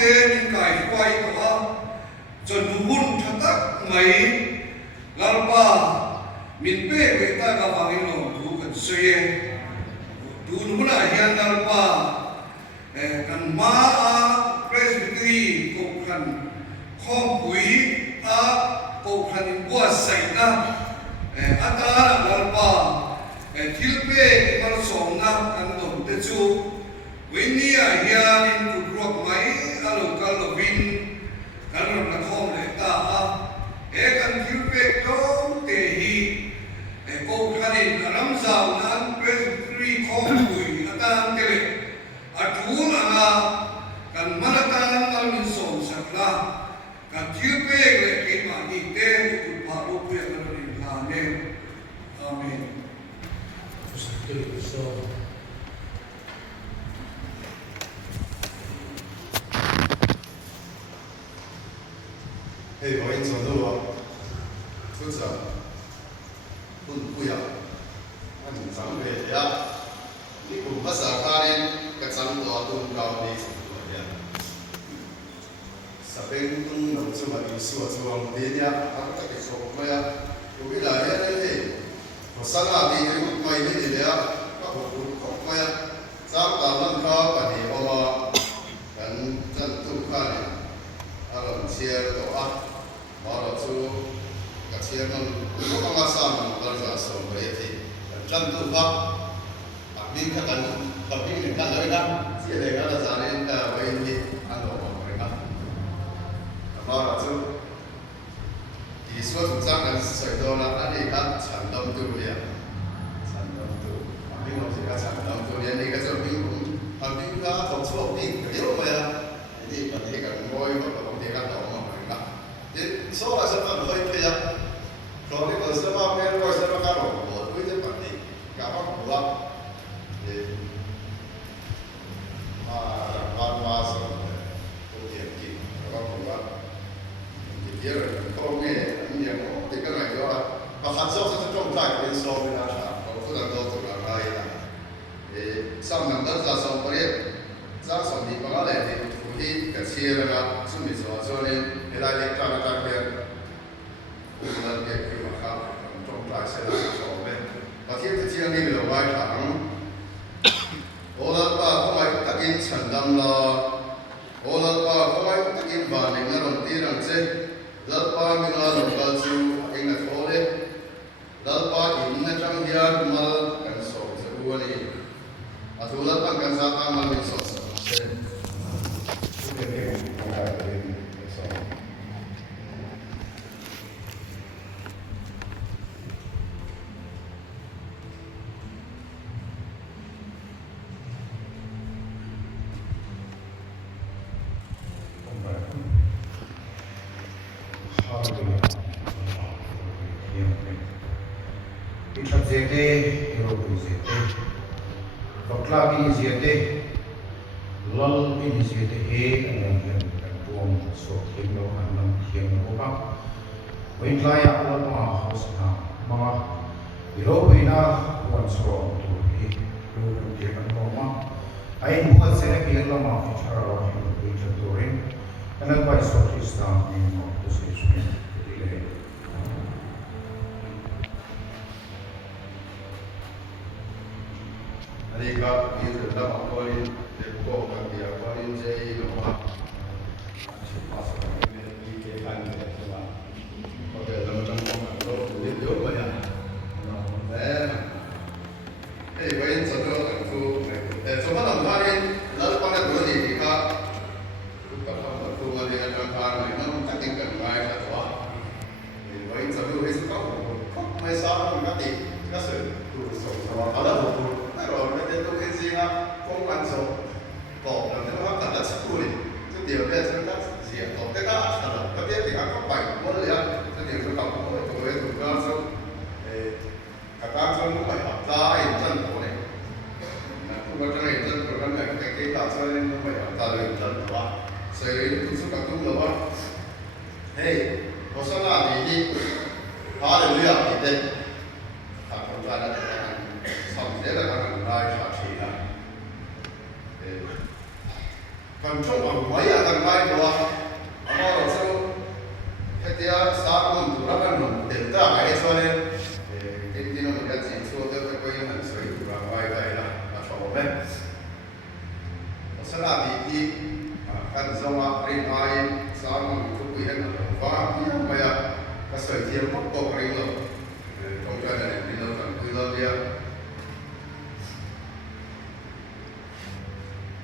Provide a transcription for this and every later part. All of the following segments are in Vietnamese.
te ni kai kwai to chon hun thatak mai lalpa min pe ve ta ka wangin lo tu kan soye tu nuna hian lalpa kan ma a presbytery ko kan khom pui a ko kan in bua sai na ata lalpa thilpe mar som na kan don te chu Winia hian in kudruak mai alo kalovin kalon na thom le ta a kan thilpe tom te hi ko khanin ram zau nan presbytery khom pui ata te athun anga kan manatan almin som sakla kan thilpe le ke ma ni te ku pa ro pe kalon la ne amen. So hey,我已经做到负责不要，我经常会呀，你不ภาษาการเองก็จำตัวตุนเก่าดีสุดเลยสเปนตุนเราจะมาดูส่วนส่วนดีเนี่ยเราก็จะส่งไปอ่ะอยู่ที่ไหนเนี่ยภาษาดีที่ไม่ได้เนี่ยก็พูดของไปอ่ะสามตาลังคาปฏิบัติกันจันทุกข์เนี่ยอารมณ์เชียร์ตัวอ่ะมาเราสู้กับเชียร์มันก็ต้องมาสร้างเราจะส่งไปที่จันทุกข์บินกันกับบินกันเลยนะเสียเลยก็จะจานนี้แต่ไว้ที่อันต่อไปครับมาเราสู้ที่ส่วนสร้างกันสวยตัวนั้นนี่ครับฉันต้องดูเนี่ยฉันต้องดูบินเราจะฉันต้องดูเนี่ยนี่ก็จะบินบินก็ต้องช่วยบินเยอะไปอ่ะนี่ประเทศกันง่อยก็ประเทศกันต่อมาครับที่ส่วนสำคัญเลยที่จะตอนนี้ก็สมาเป็นก็สมาการออกบทด้วยที่ปฏิกับว่ามาสอนตัวเดียกินแล้วก็บอกว่าเดี๋ยวเขาเนี่ยเนี่ยติดกันหน่อยก็ว่าขัดโซ่จะต้องได้เป็นโซ่เป็นอาชาเขาพูดถึงตัวตัวอะไรนะสร้างหนังตั้งแต่สองปีสร้างสองปีมาแล้วเนี่ยผู้ที่เกษียณแล้วซึ่งมีส่วนส่วนนี้เวลาเล็กการการเรียนผู้นั้นเก็บขึ้นมาครับต้องได้เสร็จแล้วสองปีประเทศที่นี่เราไว้ถังโอลาป้าเขาไม่ตัดกินฉันดำละโอลาป้าเขาไม่ตัดกินบานเองนะลงที่รังเซลาป้ามีงานลงกันจูเองนะโคเล่ลาป้าอินนะจังเดียร์มากันสองจะรู้นี่อาทุลาป้ากันซาตามาเป็นสองสองเซนผู้เด็กๆของเราเป็นสองZete, Europe Zete, Fakla ini Zete, Lal ini Zete, dan Puang so Kino Anam Kino Opa, Wintlaya Lama Hosna, Mama, Europe ina Puang so tu Europe Kino Mama, Ain buat saya kira lama cara Europe Jaturin, dan apa isu Islam ini mau terusนี่ก็มีถึงระดับคนเด็กโตกันเดียวคนเจ๊หรือว่าชิบะสมัยนี้มีเกี่ยวกันเนี่ยใช่ไหมโอเคเราต้องมองกันเราเรียนเยอะไปอ่ะแล้วเฮ้ยวันสะดวกกันทุกแต่สมมติเราเนี่ยเราต้องการตัวนี้ครับทุกคนต้องตัวนี้การทำงานมันต้องตั้งกันไว้แล้วว่าวันสะดวกให้สุขภาพไม่สามารถมันก็ติดก็เสร็จตัวส่งสว่างเขาแล้วเราไม่ได้ต้องเห็นสิครับคงมันส่งบอกเราเนี่ยว่าแต่ละสักคนจะเดี๋ยวเนี่ยจะได้เสียตกได้ก็แต่ละประเทศที่เขาไปหมดเลยอ่ะจะเดี๋ยวจะกลับมาตัวเองถูกการส่งการส่งก็ไปอัพได้จันตัวเนี่ยนะทุกคนจะเห็นจันตัวนั้นเนี่ยแต่ที่ต่างชาติเนี่ยไม่อัพได้เลยจันตัวเสียทุกสุขทุกข์เลยว่าเฮ้ยโฆษณาดีพาเรื่องดีเด็ดทางคนไทยนั่นเองเดี๋ยวเราทำได้ขาดทีนะกันช่วงวันไว้อะกันไว้ rin ai sa mang tu pi han va ya maya ka sai thiam mok ko ring lo trong cái này đi đâu cần quy lo dia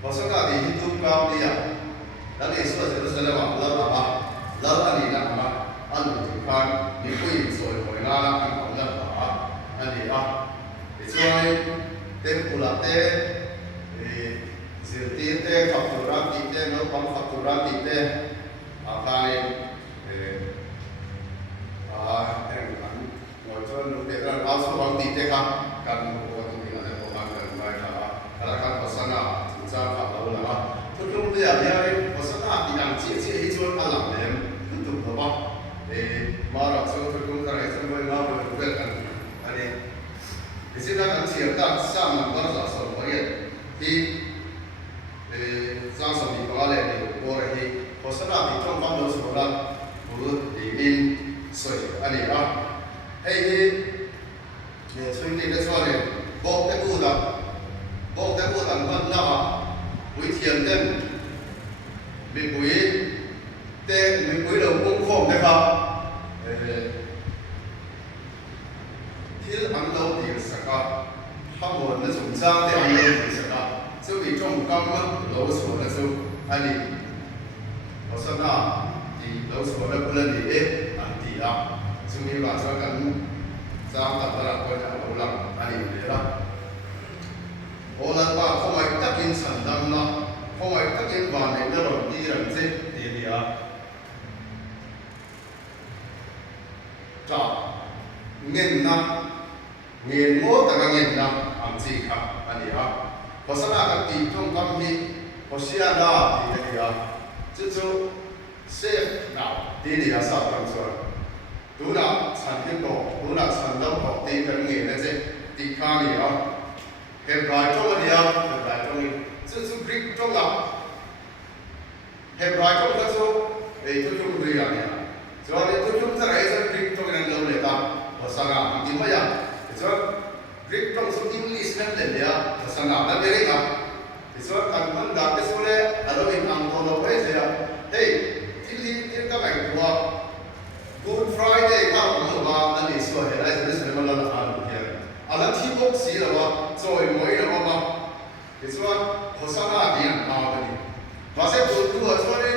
và sau đó thì Hindu cao đi à đã đi xuống sẽ sẽ là mà lâu anh đi làm mà anh được phan đi quy rồi hồi na anh cũng là anh đi thì cho nên tem kulate zirtite fakturatite no pam fakturatite akane em ngồi cho lúc để ra áo số bằng tite ka kan ko tu ni ada ko kan kan mai ka ala kan pasana sa fa lo la tu tu dia dia pasana ti nang chi chi hi chu alam dem tu tu ba ma ra so tu tu ka rai sam na ba ku kan ani isi da kan chi ta sa ma ba sa so ba ye ti sa so mi ba le ni ko ra hi pasana ti trong kam lo so la bu di in so ani hey ne suy nghĩ cái số này bốc cái cụ đằng vẫn nào buổi thiền tên mình buổi tên mình buổi đầu cũng không đấy không khi ăn lâu thì sẽ có ham muốn nó dùng sang thì ăn lâu thì sẽ có chứ vì trong cam lâu số là số anh đi ở sau đó thì lâu số là cũng là đi ăn thì đó chúng mình bảo cho cần sang tập ra coi là đủ lắm anh đi để đó ô lần qua không ai tác in sản phẩm nó không ai tác in vào để nó rồi đi làm gì thì cho nghìn mốt là nghìn năm làm gì cả anh đi có sao là cái tiền trong công ty có xe đó thì chứ chú xe nào thì sao làm sao đủ là sản phẩm đó, đủ là sản phẩm đó thì cái nghề này sẽ đi khai gì đó, hiện đại trong cái gì đó, hiện đại trong cái, sự Greek trong là hiện đại trong cái số, để tôi dùng người làm này, cho nên tôi dùng cái này sẽ Greek trong cái này lâu lệ ta, và sang nào thì mới làm, cho Greek trong số English này lên đấy, và sang nào nó để ra, thì cho cần phân đạt cái số này, ở đâu mình làm todo nó phải gì à, hey, thì các bạn của Good Friday ka ma na ni so he ai se se ma la an ke ala thi bok si la wa choi moi la ma ke so ho sa na di an ma ba ni wa se bu tu ho so ni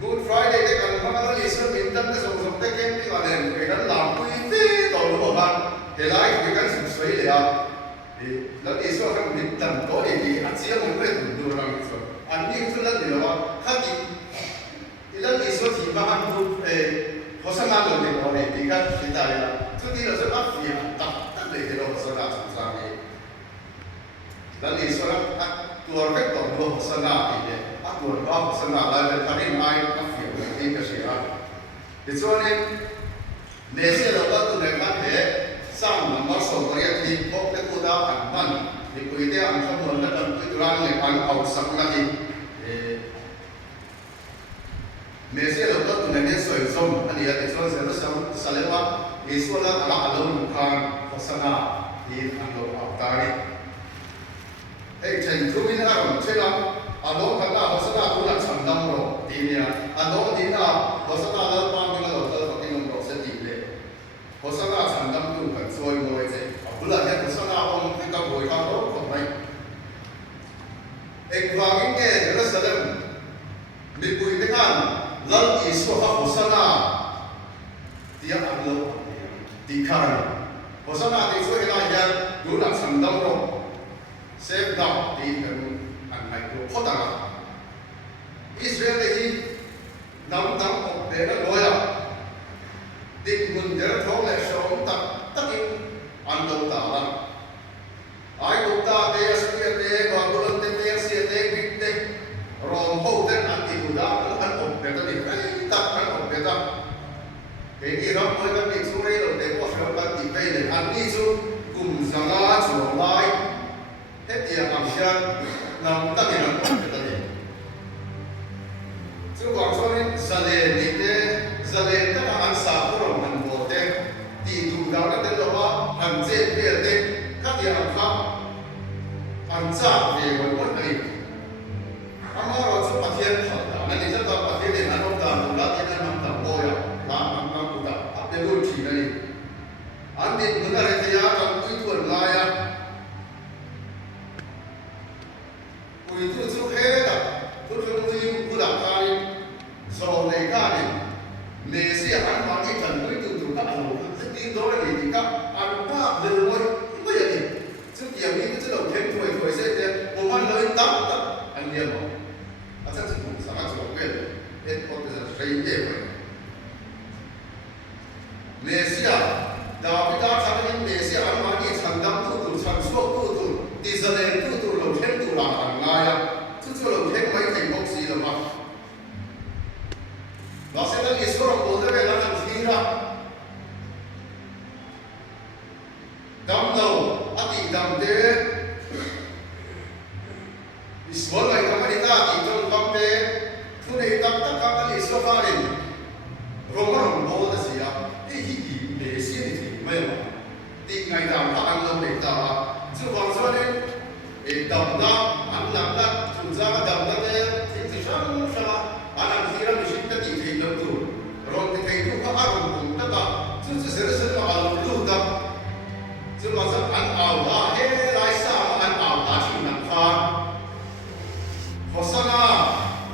Good Friday te kan ma la ni so min tam ke so so te ke ni wa ne ke kan la pu ti to lo ba he lai ke kan su sui le ya la ni so kan min tam to ni a chi mo pe tu do ra ni so an ni so la ni la wa ha ki ila ni so ti ba an bu có sáng nào rồi thì có thể đi các hiện tại là trước tiên là rất áp dụng tập tất để cái đó sẽ là sẵn sàng điแล้วนี่ส่วนตัวเรื่องของตัวสนาเนี่ยตัวว่าสนาอะไรเป็นการที่ไม่ต้องเกี่ยวกับที่เกษตรดิส่วนนี้ในเรื่องเราตัวในการเหตุสร้างมันส่งเรียกทีพบและกูดาอันนั้นในคุยได้อันข้อมูลและการพิจารณาในการเอาสักนาทีในเรื่องเราตัวในนี้ส่วนสมอันนี้ในส่วนเสร็จแล้วสเลว่าในส่วนละละอารมณ์การศาสนาที่อันเราเอาตายเช่นทุกวินาทีเช่นอารมณ์ข้างหน้าศาสนาทุกอย่างฉันดำรงทีนี้อารมณ์ที่หน้าศาสนาเราบางทีเราจะต้องกินนมเราเสียดีเลยศาสนาฉันดำรงกันช่วยมวยเจ้าบุรุษเนี่ยศาสนาองค์ที่กับบุญเขาเราคนไหนเอกวางยิ่งแก่เจริญสลัมมีบุญที่กันลัลอิสุขศาสนาที่อันเราที่ขันศาสนาที่ช่วยให้เราอย่างบุรุษฉันดำรงเซฟดาวที่เป็นอันไหนตัวพ่อตาอิสราเอลที่นำตั้งออกเดินลอยดิ่งมุนเดินท้องและชมตักตักอินอันดวงตาละไอ้ดวงตาเตะเสียเตะบาบุลเตะเสียเตะบิดเตะรองหูเตะอันที่ดูดาวอันออกเดินตักอินไอ้ตักอันออกเดินตักเฮ้ยที่เราไม่กันที่สุริยเราเตะว่าเรากันที่ไปเลยอันนี้สุกุมสังอาชวงไล่hết tiền làm sao làm tất cả những cái đó đi, chứ còn cho nên giờ này tất cả anh xã củaเราmình bộ thế, thì đủ đạo cái tên là anh dễ biết thế, các nhà anh khác, anh xã về mình mất đi, anh mà rồi chúng ta thiên thần, anh đi rất là thế vậy Malaysia David đã thắng đến Malaysia anh mà đi thằng đam tu tu thằng số tu tu Israel tu tu lâu thêm tu làm hàng ngày à tu lâu thêm mấy thầy bác sĩ là mà nó sẽ là Israel bộ thế này là làm gì ra đam đầu anh đi đam thế Israel này không phải ta chỉ trong đam thế tu này đam tất cả các Israel này Roma bộ thế gì à Malaysia thì mấy mà đi ngày nào các anh lâu để ta chứ còn sao đấy để đầm ra anh làm ra chủ ra đầm ra thế thì sáng sao anh làm gì ra mình xin cái gì thì đâu đủ rồi thì thầy cũng có áp dụng cũng tất cả chứ sẽ là anh luôn tâm chứ mà sao anh ảo ra hết lại sao anh ảo ra chỉ nằm pha Hosanna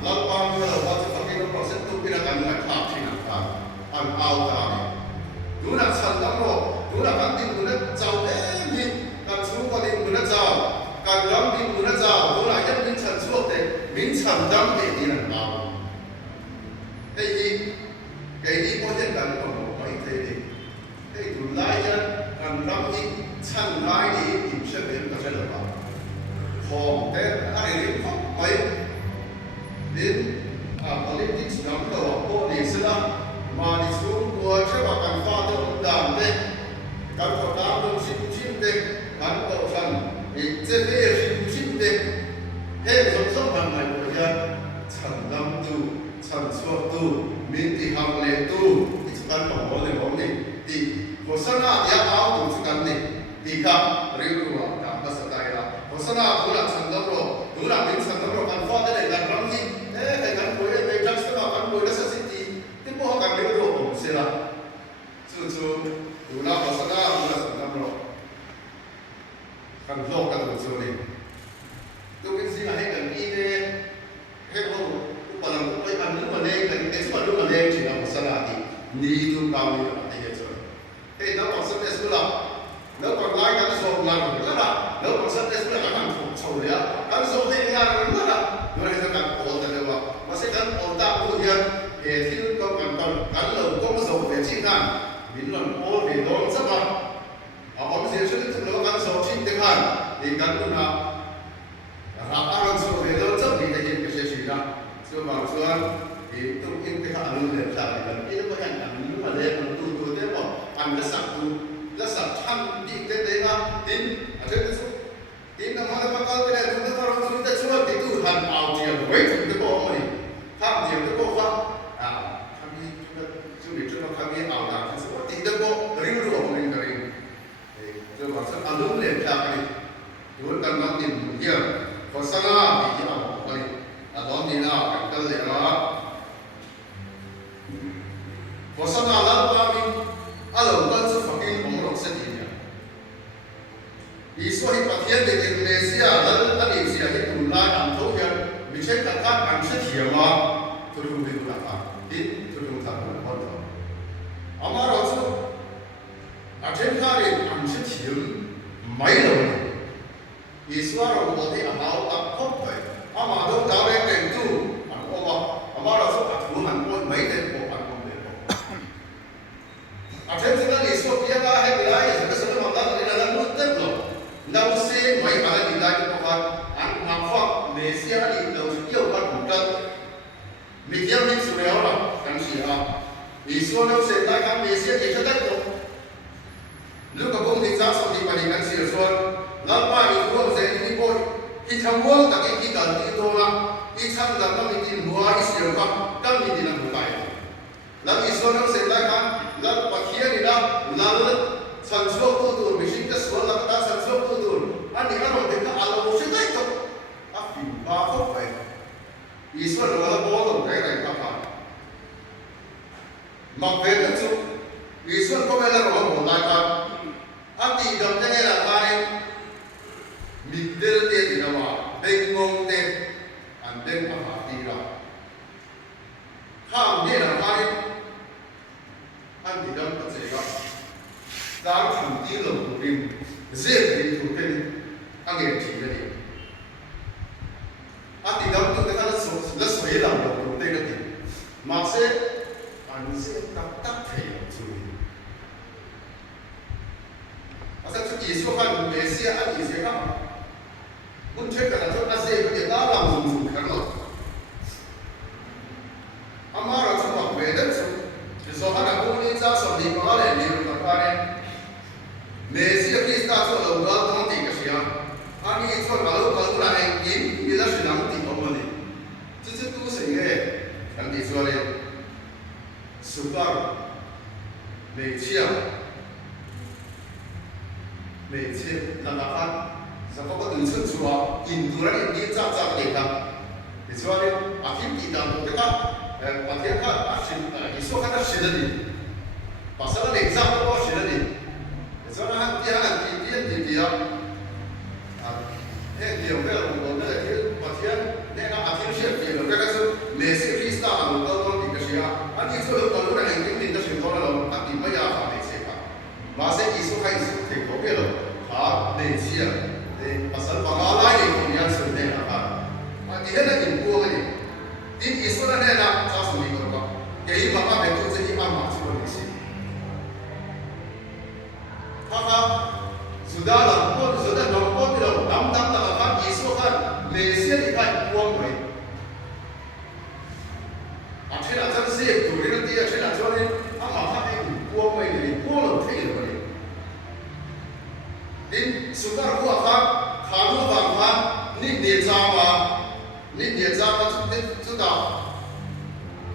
lần bao nhiêu là bao nhiêu cái nó process tu cái là anh lại pha chỉ nằm pha anh ảo ra đúng là sẵn lắm rồi đúng là các tin của nó giàu thế nhỉ các chú có tin của nó giàu các lắm tin của nó giàu đúng là nhất mình sẵn suốt đấy mình sẵn đắm để đi làm nào cái gì có thể làm được một mấy thế đi cái tụi lai nhân cần lắm đi sẵn lai đi tìm sẽ đến có sẽ được vào hòm thế anh ấy đến không mấy đến politics nắm đầu cô đi xưa mà đi xuống của chế độ cần pha cho ông đàm thế cần có đám đông xin thế cần có phần thì chế phê xin thế thêm sống sống hàng ngày của dân thần lâm tu thần suốt tu miễn thì hàng lệ tu thì chúng ta còn có thể bóng này thì của sân hạ thì áo cũng chúng ta này thì khắp riêng của cảm giác sạch tay là của sân hạ cũng là thần lâm rồi cũng là miễn thần lâm rồi cần pha thế này là răng gì thế thầy cần cuối về chắc sẽ là cần cuối nó sẽ xin gì thế bộ cần nếu đồ cũng sẽ là chú đủ nào của sân hạ cũng là thần lâm rồi cần lô cần đồ chú này tôi biết gì là hay cần đi thế hay không cũng còn là cũng phải ăn nước mà lên là cái số nước mà lên chỉ là một sân hạ thì đi tu cao như là thế rồi thế nó còn sân đẹp là nó còn lái cái số làm rất là nó còn sân đẹp là làm phục sầu đấy cái số thì làm rất là người ta cần ổn định được mà sẽ cần ổn tạo cũng như để thi công cần lồng công dầu về chi năng biến luận ô về đón rất là ở bóng dưới trước thực nó cần dầu chi tiếng hàn thì cần luôn là áp dụng số về đón rất thì thể hiện cái sự ra chưa vào chưa thì tôi in cái khả năng để trả lời là cái nó có ảnh nhưng mà lên nó tu thế bỏ ăn rất sạch chăn đi thế đấy là tin ở trên cái số tin là mà con cái này chúng ta không chúng ta chưa thì tu hành ảo tiền với chúng ta có mà đi tham tiền cái có không tham đi chúng ta chưa biết chúng ta tham đi ảo đạo thì số thì chúng ta có riêng rồi mình cái này chưa vào sẽ ăn đúng liền trả cái chúng ta đang tìm nhiều còn sang thì chỉ ảo cái đó thì nào cái liền đó còn sang là mình alo con số phát hiện bằng một sự kiện Israel phát hiện về Indonesia dan Malaysia itu mulai antau yang bisa katakan angsa siapa turun di belakang, turun tangan orang. Amar also, agen kari angsa siapa, mai lawan. Israel orang ini amau tak kopai, amar dong tahu yang itu, amar also aturan pun mai dan Agen sekarang Israel dia kah wilayah sebesar mana di dalam hutan loh. Đâu xe mấy bạn đi lại cho các anh làm phật để xe đi đâu nhiều bạn cũng cần mình theo những sự béo là càng gì à vì số đâu xe lại các để xe thì cho tất cả lúc các công ty giáo dục thì bạn đi càng gì rồi làm ba thì cũng sẽ đi coi khi tham quan tại cái cần đi đâu là khi tham gia các mình đi mua ít nhiều các mình đi làm một bài làm vì số đâu xe lại các làm bác kia đi đâu làm sản xuất tu tu mình xin cái số là ta sản xuất tu tu anh đi ăn rồi thì các anh làm sẽ thấy không áp dụng ba không phải ý số là bố đồng cái này các bạn mặc về cái số ý số có vẻ là có một đại bạn anh đi đồng cái này là ai mình đưa tiền thì đâu mà bên ngông tiền anh bên mà họ đi ra ham như là ai anh đi đồng cái gì đó đang thằng tí lồng của mình dễ bị thủ kinh anh em chỉ là gì anh thì đâu tôi thấy nó xoáy lòng của tôi đây là gì mà sẽ anh sẽ tắc thể chú à sao chú ý số khăn để xe anh ý sẽ không muốn chơi cả là cho anh sẽ cái đó làm dùng khăn rồi amma ra chú mặc về đất chú thì số khăn là cũng nên ra sầm đi có lẽ nhiều là qua đây để xe khi ta cho đầu đó không thì cái gì à anh ấy cho kalau là anh in bây giờ sẽ làm thì không mà đi chứ tu sẽ nghe anh đi cho đây super美chia là là phát sao có từng sự chúa in tu ra đi ra ra để làm thì cho đây à phim kỳ đam của cái à phim khác à xin cái số khác xin đi và sau đó để ra có xin đi cho nó hàng kia là tiền thì à thế điều cái là một cái là cái mà thiên nên là thiên sẽ thì là cái sự lệ sĩ Krista là một câu thì cái gì à anh đi cho được còn lúc này hành trình nó sẽ có là anh tìm mấy nhà phải để xem và sẽ ý số hay số thì có cái là khá để chia để mà sản phẩm nó lại thì cũng nhận sự này là phải mà thì hết là những cô này tin ý số này là sao xử lý được không cái mà các bạn tôi sẽ đi ăn mặc cho được gì sudah lampau sudah lampau tidak nam tak akan isu kan Malaysia ni kan uang mai. Akhir nak jadi siap tu, nanti akhir nak jadi apa kan uang mai ni uang lo thay lo ni. Din sudah uang kan kalau bang kan ni dia jama sudah.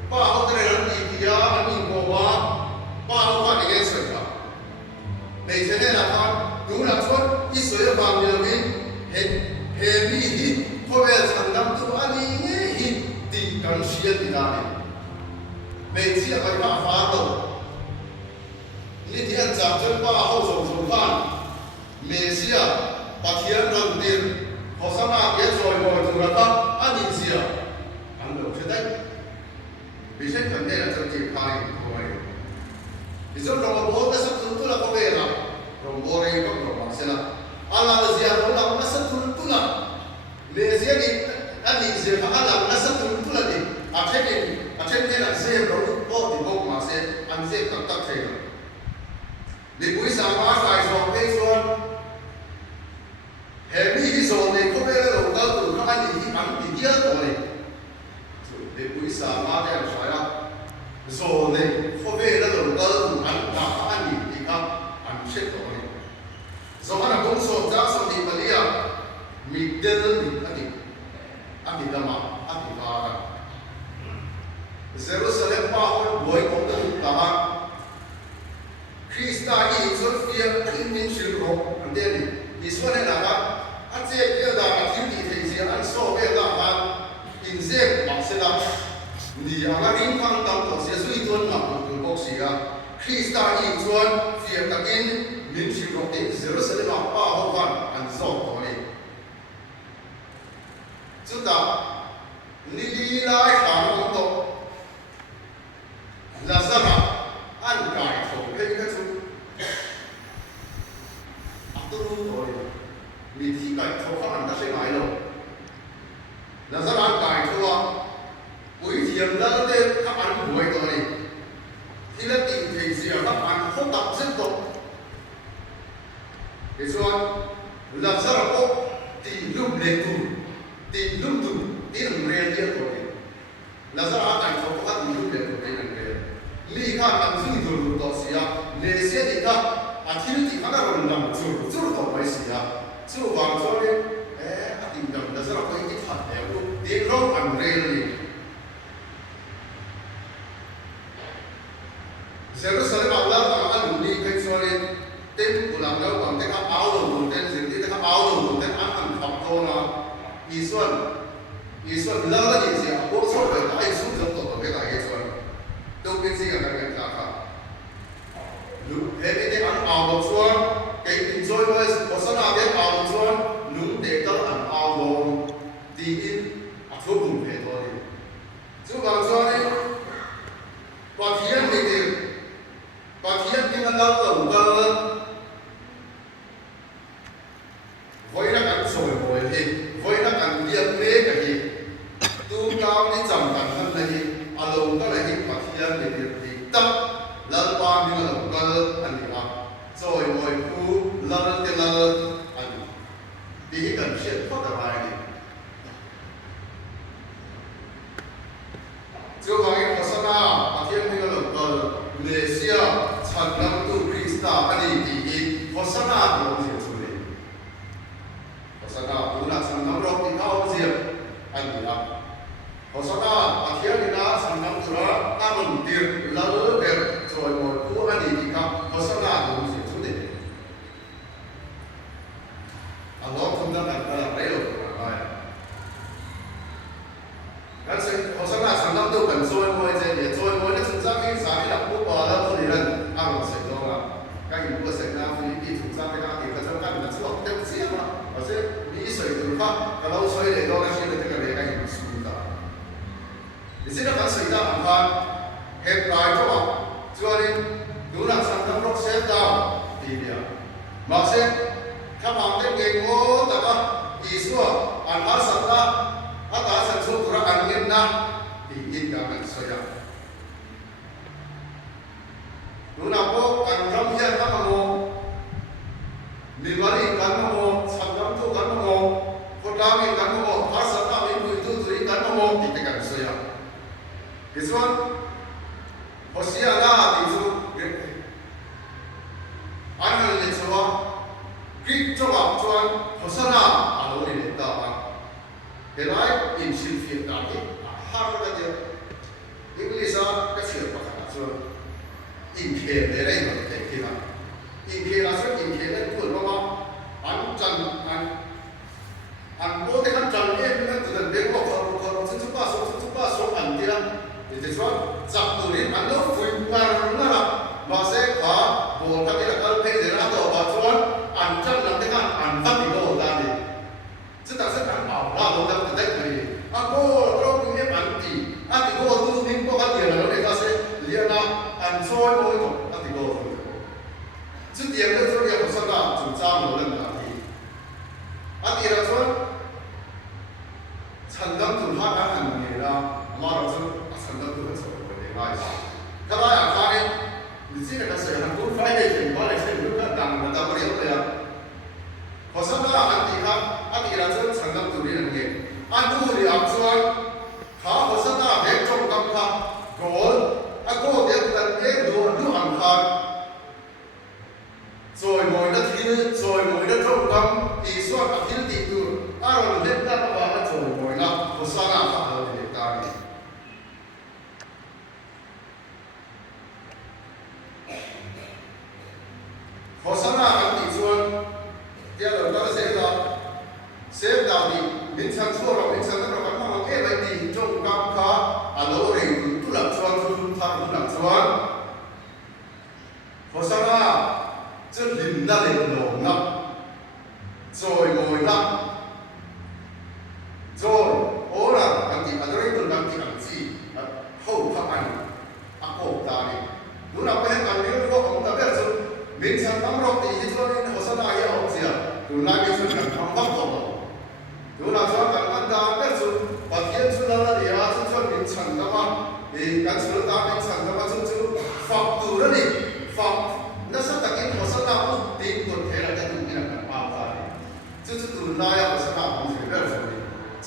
Pak hotel ni dia ni bawa pak hotel ni kerja. Malaysia ni nak kan đúng là chốt ít số vàng nhiều mình hệ vi hít có vẻ thành năm tu anh ấy hít thì cần xuyên thì đại mình chỉ phải phá phá rồi như thế anh chẳng chân ba hậu sống phan Malaysia và thiên đồng tiền họ sang nào biết rồi tu là ta anh nhìn gì anh được chưa đấy vì thế vấn đề là chân chỉ khai của mình vì do trong bố cái sự tu là có vẻ nào Rombore ko rombang sila. Allah zia rolang nasa tultula. Le zia ni ani zia fa Allah nasa tultula ni. Achen na zia ro ko di bok ma se an zia tak the. Ni bui sa ma sai so pe son. He mi hi so ne ko be ro da tu ka ani hi an di dia to ni. Ni bui sa ma de sa ya. So ne ko be ro da tu an ka ani di ka an se to. Zaman aku so jauh sampai Malaysia, middle adi lama, adi barat. Jerusalem pahon boy kongdang tahan. Krista ini Sofia ini silro, ande ni. Iswan nak aje dia dah tinggi tinggi, an so dia dah injek maksudnya. Ni agar ingkang tam tu sesuai tuan nak berboxia. Krista ini tuan dia takin. Mình chịu đựng đến Jerusalem mà ba hôm văn ăn rau có đi. Chúng ta đi lại khám ông tổ là sao mà ăn cải thổ lên cái chú tôi rồi mình thi cải thổ không ăn đã sẽ nói đâu là sao ăn cải thổ à buổi chiều ra đây các ăn buổi rồi thì là tình hình gì các ăn không tập rất tốt. Cái số làm sao có tìm lúc lệ tu tìm lúc tu tìm rèn địa rồi là sao anh thành phố có tìm lúc lệ tu cái này lý khai ăn suy rồi đó xí à lệ xe thì ta thiếu thì khá là làm churu đó phải xí à churu vàng cho nên anh tìm được là sao có cái thật này luôn tìm lúc ăn rèn đi Jerusalem Allah ta ăn đi cái số này tên của làm đâu bằng cái áo đồ tên gì cái áo đồ tên ăn học thôi là ý xuân lỡ là gì à bố số về ai xuống giống tổ cái này xuân đâu biết gì là cái gì cả lúc thế cái ăn áo đồ xuân cái enjoy với có sao nào biết áo đồ xuân lúc để tao ăn áo đồ thì in thua cùng về thôi chú bảo cho đi và thiên thì và thiên nhưng mà lâu tổng cơ với nó cần sồi hồi thì với nó cần điên mê cái gì tu cao đến dòng bản thân là gì à lồng có lại ฉันนำตัวคริสต์อันนี้ที่โฆษณาลงเสียสุดเลยโฆษณาตัวนักฉันนำรบที่เขาเสียอันนี้ละโฆษณาอาเทียนนะฉันนำตัวอามันเดียร์แล้วเด็กจอยหมดผู้อันนี้ที่เขาโฆษณาลงเสียสุดเลยอันนั้นคุณต้องการอะไรหรอกงั้นสิ่งโฆษณาฉันนำตัวกันจอยหมดจะเนี่ยจอยหมดเนี่ยฉันจะให้สามีหลับผู้ป่วยแล้วคนนี้อ่านเสร็จแล้วอ่ะก็อยู่ก็เสร็จแล้วฟิลิปปินส์ถูกสร้างให้ได้ที่เขาจะ干的这个对不起嘛而且你水的话ก็เรา水的多那些的这个人ก็อยู่สูง的你现在看水的安排เหตุไรก็ว่าจวนนี้ดูนักสังคมรกเซฟดาวทีเดียวมาเซฟถ้ามาเต็มเก่งโอ้แต่ก็อีสัวอันอาสัตละอาตาสันสุขระอันเงินนะที่อินกันสวยดูนักพวกกันรำเย็นกันมาโมนิวารีกันมาโมสังคมทุกกันมาโมคนดาวิกันมาโมอาสัตละมีคุยตุตุยกันมาโมที่เป็นกันสวยที่ส่วนพอเสียหน้าที่สุดอันนั้นเลยชัวร์คลิปจังหวะชวนโฆษณาอารมณ์นี้ต่อมาเห็นไหมอินสิฟิลต์นี้ฮาร์ดก็เดียวอังกฤษก็เชื่อปะกันส่วนอินเคได้ไหมเด็กที่นั่นอินเคล่ะส่วนอินเคได้พูดว่าอันจันอันโบเด็กอันจันเนี่ยนั่นจะเป็นเด็กว่าเขาซึ่งทุกป้าสองอันที่ละที่ส่วนจับตัวนี้อันนู้นฟื้นมาแล้วนะมาเสกขาโบทั้งที่ละก็เพลย์เดี๋ยวนะตัวมาส่วนอันจันนั่นที่กันอันฟังที่โลดานนี่ซึ่งแต่สิ่งนั้นเอาว่าเราจะได้ไหมอันโบเราดูเนี่ยอันที่โบดูนี่พวกเขาเดียวเราเนี่ยก็เสียเรียนนะอันช่วยโบยตัวอันที่โบซึ่งเดียวกันส่วนเดียวกับสังกัดจุดจ้างเราเรื่องนี้อันที่เราส่วนฉันต้องถูกห้ามอันนี้นะมาเราจะฉันต้องถูกสอบไปได้ไหมถ้าว่าอย่างนี้ดิฉันก็เสียหันตัวไฟได้ถึงว่าอะไรเช่นลูกก็ดังมาตามเรื่องเลยพอสังกัดอันที่ครับอันที่เราจะฉันต้องถูกเรื่องนี้อันดูเรื่องส่วนข้าพอสังกัดเด็กจงกำกับโกลอันก็เด็กแต่เด็กดูอันขาดสวยมวยนัดที่สวยมวยนัดจงกำอีส่วนอันที่ติดตัวอารมณ์เด็กได้ประมาณสวยมวยนะพอสังกัดข้าเราเด็กตายพอสังกัดอันที่ส่วนเดี๋ยวเราจะเซฟดาวนี่มินชันชั่วเรามินชันนั้นเราก็ต้องเอาเก็บไว้ดีจงกำข้าอันโลเรื่องตุลักชวนทุนทางตุลักชวนพอสังกัดจะลิ้นนั่นเองลงนับจอยมวยนับจอยโอ้ล่ะบางทีอันนี้ตัวบางทีอันที่เข้าทำอันอักโกตานี่ดูนับไปให้อันนี้พวกของเราเป็นส่วนมินชันน้ำรบตีที่ชวนนี่พอสังกัดเยอะเสียดูนายเป็นส่วนการทำบังคับดูนับชวนกันอันดาเป็นส่วนปัจจัยส่วนนั้นเดียวส่วนมินชันก็มาการส่วนตามินชันก็มาส่วนฝักตัวนั่นเองฝักนั่นสักตะกี้พอสังกัดปุ๊บตีกดเทแล้วจะดูนี่นะมาตายจุดตัวนายพอสังกัดของสิ่งเป็นส่วน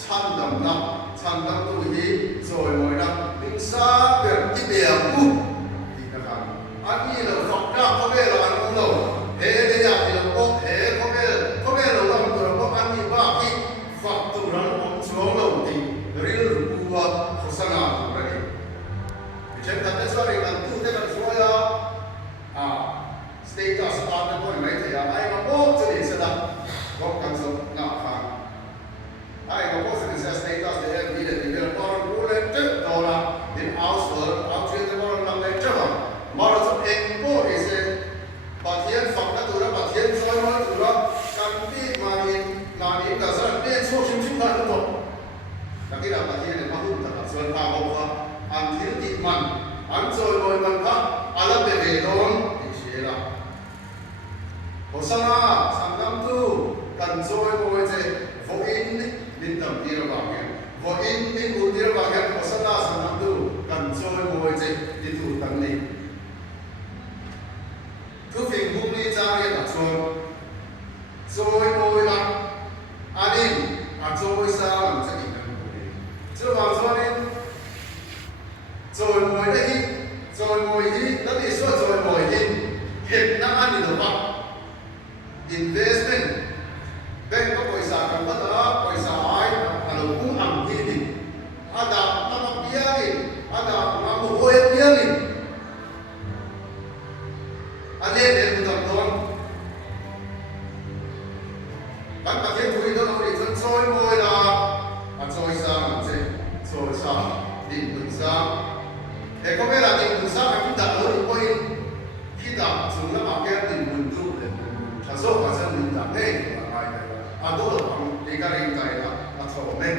ฉันดำน้ำฉันดำตัวนี้สวยมวยนะมินซาเป็นที่เบียร์ปุ๊บที่นะครับอันนี้เราฝักกล้าเขาไม่เราอันนู้นเราเฮ้เดียวที่เราโอ้เฮ้เขาไม่เราต้องตัวเราอันนี้ว่าที่ฝักตัวเราช่วงเราตีเรื่องกูว่าพอสังกัดตัวนี้เช่นกันแต่ส่วนอีกอันตู้ที่เราช่วยสเตตัสตาร์ทก็ไม่ได้ไอ้มาโอ้จะดีสุดละก็กันสุดหน้าฟังไอ้มาโอ้จะดีสุดสเตตัสเดี๋ยวมีเดี๋ยวเราต้องรู้เลยจุดตัวละดินเอาส่วนเอาเชื่อจะว่าเราไม่เจอมาเราจะเองก็ดีเสียปัจจัยฝังกันตัวละปัจจัยช่วยมาตัวละการที่มานี่แต่ส่วนนี้ช่วยชิมกันทั้งหมดแต่ที่เราปัจจัยเนี่ยมาหุ้นแต่ส่วนข้าวบอกว่าอันที่ติดมันอันช่วยมวยมันพักอะไรเป็นเหตุผลพอสังกัดสังกัดตู้กันช่วยมวยเจ้าอินดินดำที่เราบางอย่างพออินบุตรที่เราบางอย่างพอสังกัดสังกัดตู้กันช่วยมวยเจ้าดินตู้ตั้งนี้ทุกสิ่งพวกนี้จะเรียกว่าช่วยมวยละอันนี้ช่วยสร้างจะอีกนั่นเองช่วยช่วยมวยได้ที่ช่วยมวยที่นั่นที่ช่วยมวยที่ hiện na ani do ba investment bank có paisa kan ba da paisa ai alo ku am ti ni ada nama biari ada nama hoye biari ale de budam don kan ka ke thui do ri chon choi moi la a choi sa che choi sa din bun sa e ko me la din bun sa ka da lo ri poi khi da chung la ma ke din bun tu le tha so ka san din da ke ai a do lo ang e ka ring kai la a cho me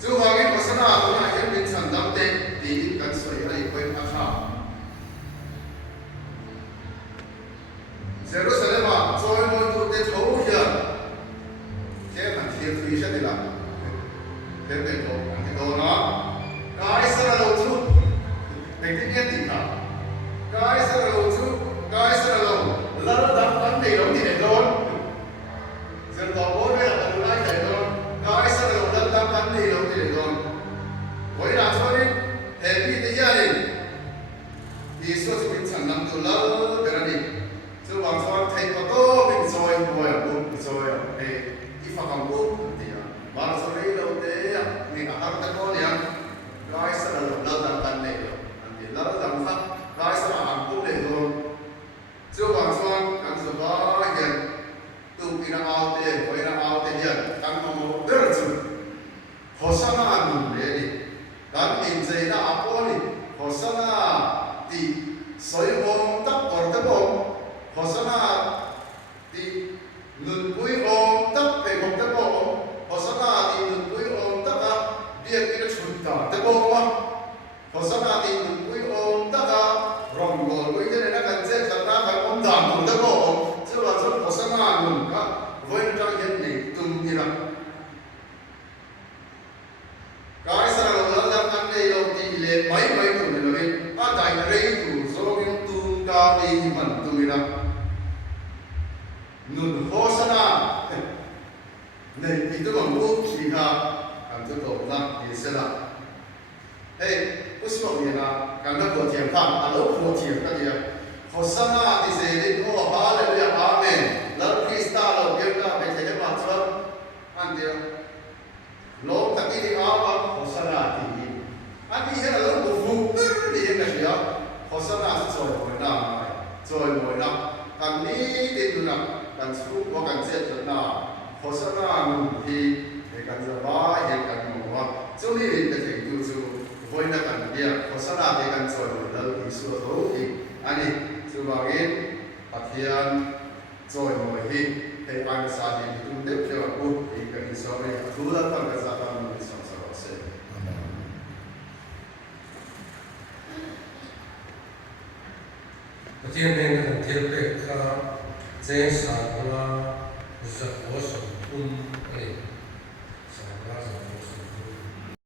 chu wa ge pasana do na ke din san dam te ti kan soi ai poi a tha Jerusalem a choi moi tu te thau hian thế mà thiếu thủy sẽ đi làm thế để có cái đồ nó cái sẽ là đầu chút để cái nhiên thì cả cái sẽ là đầu chút cái sẽ là đầu lỡ đặt vấn đề đó thì để đón giờ có bố đây là đầu lại để đón cái sẽ là đầu lỡ đặt vấn đề đó thì để đón với là cho đi hệ vi thế gia đình thì số sẽ bị sản phẩm từ lỡ cái này chứ bằng sao thầy có tô bị rồi ngồi ở bụng rồi để fakam bu dia baru sore lo te ni akar ta ko ya guys sa lo dan tan ne lo nanti la dan fa guys sa am ku le lo chu wang chuan kan sa ba hian tu pi na au te koi na au te hian kan mo mo ber chu hosana anu le ni kan in zai na apo ni hosana ti soi om tak or ta bom hosana ti nun pui om tak pe gom ta bo hosana ti nun pui om tak a dia ki chun ta ta bo ma hosana ti nun pui om tak a rom go lui te na kan che ta na kan om dam om ta bo chu la chu hosana nun ka voi ta yen ni tum ni la kai sa lo la la kan nei lo ti le mai mai tu ni lo ni a dai rei tu so yung tu ka ni man tu ni la nun hosana này thì tôi còn muốn thì ha cảm thấy tốt lắm thì sẽ là hey có sự gì là cảm thấy có thiện cảm à lúc có thiện cái gì hosana thì sẽ đi có hallelujah amen love Christa love yêu ta phải thấy mặt chân anh đi lúc ta đi áo hosana thì anh đi là lúc một phút đi cái gì đó hosana rồi mỗi năm càng đi đến năm càng xuống có càng chết được nào hosana nun thì kan zaba he kan mo chu ni rin ta thei tu chu voina kan dia hosana te kan choi lo hi su tho hi ani chu bangin pathian choi mo hi he an sa hi tu de pyo ku hi kan so ri thu la ta ka sa ta mo sa sa se pathian ne kan thil pe kha che sa la za wo so um e sa la za wo so